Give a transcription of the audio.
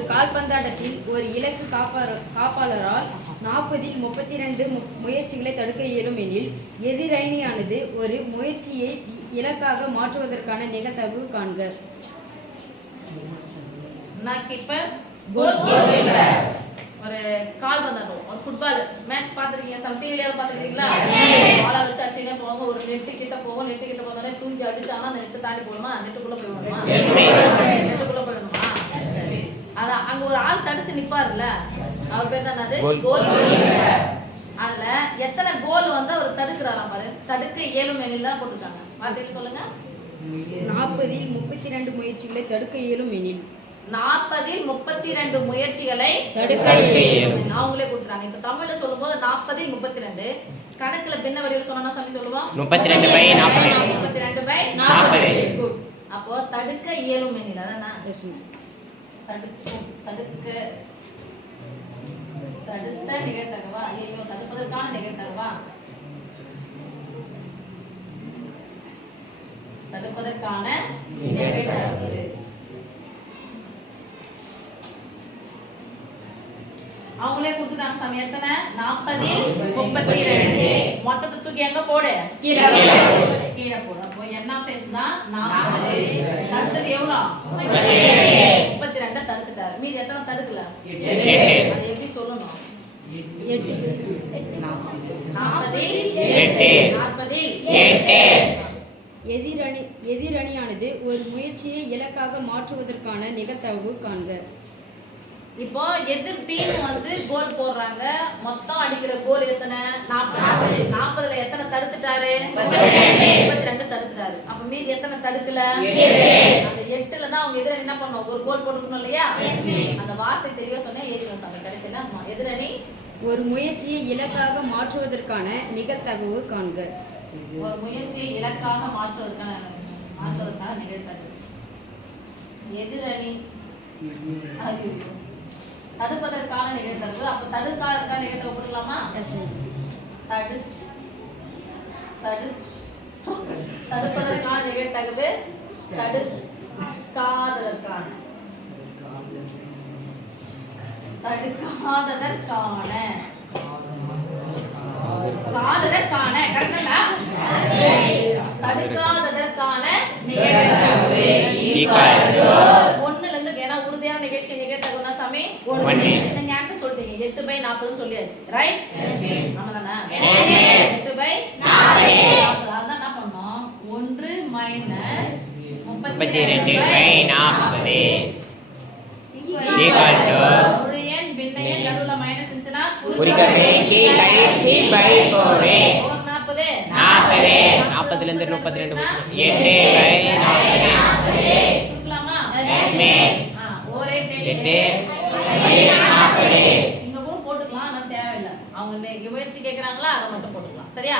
ஒரு கால்பந்தாட்டத்தில் ஒரு இலக்கு காப்பாளரால் 40 இல் 32 முயற்சிகளை தடுக்க இயலும் எனில் எதிரணியானது ஒரு முயற்சியை இலக்காக மாற்றுவதற்கான நிகழ்தகவு காண்க. ஒரு கால்பந்தாட்டம், ஒரு ஃபுட்பால் மேட்ச் பார்த்துருக்கீங்க, சில டிவிலையாவது பார்த்துருக்கீங்களா? பாலை வச்சு அடிச்சுனே போவாங்க, ஒரு நெட்டு கிட்ட போகும், நெட்டு கிட்ட போதோடனே தூக்கி அடிச்சாங்கன்னா அந்த நெட்டு தாண்டி போகணுமா? நெட்டுக்குள்ளே போயிடணுமா? நெட்டுக்குள்ளே போயிடணுமா? அதான் அங்கே ஒரு ஆள் தடுத்து நிற்பார்ல, அவர் பேர் தான் கோல். அதுல எத்தனை கோல் வந்து அவர் தடுக்கிறாராம் பாரு. தடுக்க இயலும் எனில் தான் போட்டுருக்காங்க. வார்த்தையில் சொல்லுங்க. 40 இல் 32 முயற்சிகளை தடுக்க இயலும் எனில் 40 இல் 32 முயற்சிகளை தடுக்க இயலும். அவங்களே கொடுத்துறாங்க. இப்ப தமிழ்ல சொல்லும்போது 40 இல் 32, கணக்குல பின்ன வடிவில் சொன்னா சொல்லி சொல்லுவோம் 32/40. 32/40. குட். அப்போ தடுக்க இயலும் எனில் அதானா? Yes miss. தடுத்த நிகழ்தகவா? ஐயோ, தடுப்பதற்கான நிகழ்தகவா? தடுப்பதற்கான நிகழ்தகவு. அவங்களே கொடுத்துட்டாங்க சாமி. எத்தனை? 40 இல் 32. மொத்தத்தை தூக்கி எங்க போடு? கீழே போடு. அப்போ என்ன பேஸ் தான் 40. தடுத்தது எவ்வளவு? 32 தடுத்துட்டாரு. மீதி எத்தனை தடுக்கல? 8. அது எப்படி சொல்லணும்? 8. 40 இல் 8. எதிரணியானது ஒரு முயற்சியை இலக்காக மாற்றுவதற்கான நிகழ்தகவு காண்க. இப்போ எதிர் டீம் வந்து கோல் போடுறாங்க. மொத்தம் அடிக்கிற கோல் எத்தனை? 40. 40ல எத்தனை தடுத்துட்டாரு? 32 தடுத்துட்டாரு. அப்ப மீதி எத்தனை தடுக்கல? 8. அந்த 8ல தான் அவங்க எதிரணி என்ன பண்ணுவோம்? ஒரு கோல் போட்டுக்கணும் இல்லையா? அந்த வார்த்தை தெளிவா சொன்னா ஏறிடும் சாமி. கடைசியில எதிரணி ஒரு முயற்சியை இலக்காக மாற்றுவதற்கான நிகழ்தகவு காண்க. ஒரு முயற்சியை இலக்காக மாற்றுவதற்கான நிகழ்தகவு. எதிரணி தடுப்பதற்கான நிகழ்தகவு. அப்ப தடுக்காதற்கான நிகழ்தகவு போடலாமா? தடுப்பதற்கான நிகழ்தகவு, தடுக்காததற்கான தடுக்காததற்கான நிகழ்தகவு. ஒண்ணுல இருந்து ஏன்னா உறுதியான நிகழ்ச்சி நிகழ்தகவுனா சாமி 1. நீங்க ஆன்சர் சொல்லிட்டீங்க. 8/40 சொல்லியாச்சு. ரைட்? ஆமாதானே? 8/40. அதான் என்ன பண்ணோம்? 1 - 32/40 ஒரு எண் பின்ன எண் நடுவுல மைனஸ் இருந்துச்சுன்னா குறிக்கவே கழிச்சு பை போவே 40. 40 ல இருந்து 32 8/40 சுத்தலாமா? ஒரே 8/40 இங்க கூட போட்டுக்கலாம். ஆனா தேவையில்லை. அவங்க முயற்சி கேக்குறாங்களா அதை மட்டும் போட்டுக்கலாம். சரியா?